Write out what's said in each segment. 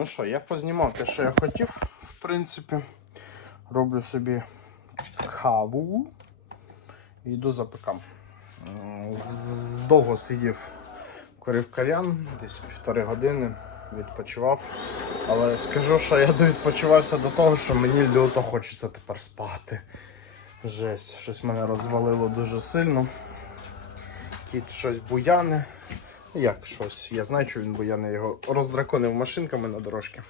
Ну що, я познімав те, що я хотів, в принципі. Роблю собі каву і йду за пекам. Довго сидів, курив кальян, десь півтори години, відпочивав. Але скажу, що я довідпочивався до того, що мені люто хочеться тепер спати. Жесть, щось мене розвалило дуже сильно. Кіт щось буяне. Як щось? Я знаю, що він буяне, я його роздраконив машинками на дорожці.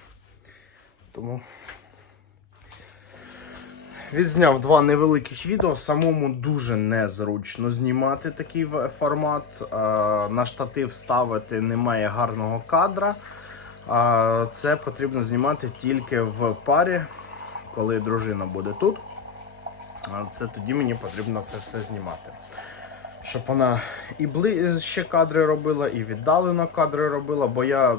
Тому відзняв два невеликих відео. Самому дуже незручно знімати такий формат. На штатив ставити немає гарного кадра. Це потрібно знімати тільки в парі, коли дружина буде тут. Це тоді мені потрібно це все знімати. Щоб вона і ближче кадри робила, і віддалено кадри робила, бо я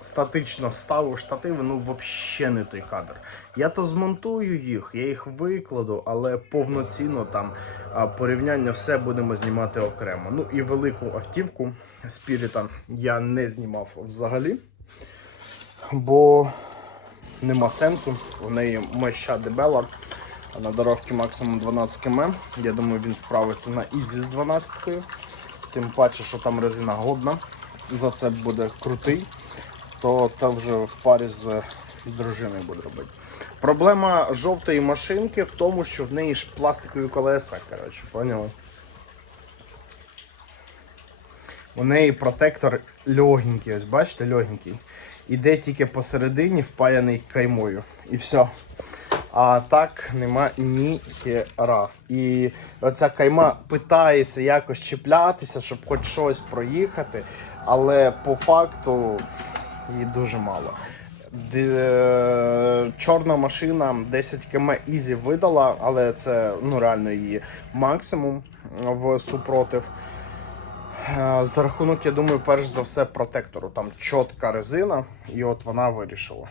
статично ставив штативи, ну взагалі не той кадр. Я то змонтую їх, я їх викладу, але повноцінно там порівняння все будемо знімати окремо. Ну і велику автівку Спіріта я не знімав взагалі, бо нема сенсу. В неї моща дебелар. На дорожці максимум 12 км. Я думаю, він справиться на ізі з 12 Тим паче, що там резина годна. За це буде крутий. То це вже в парі з дружиною буде робити. Проблема жовтої машинки в тому, що в неї ж пластикові колеса. Коротше, поняли? У неї протектор легенький, ось бачите, легенький. Іде тільки посередині, впаяний каймою. І все. А так нема ні хера. І оця кайма питається якось чіплятися, щоб хоч щось проїхати, але по факту її дуже мало. Д- Чорна машина 10 км ізі видала, але це ну, реально її максимум в супротив. Е, За рахунок, я думаю, перш за все протектору. Там чітка резина, і от вона вирішила.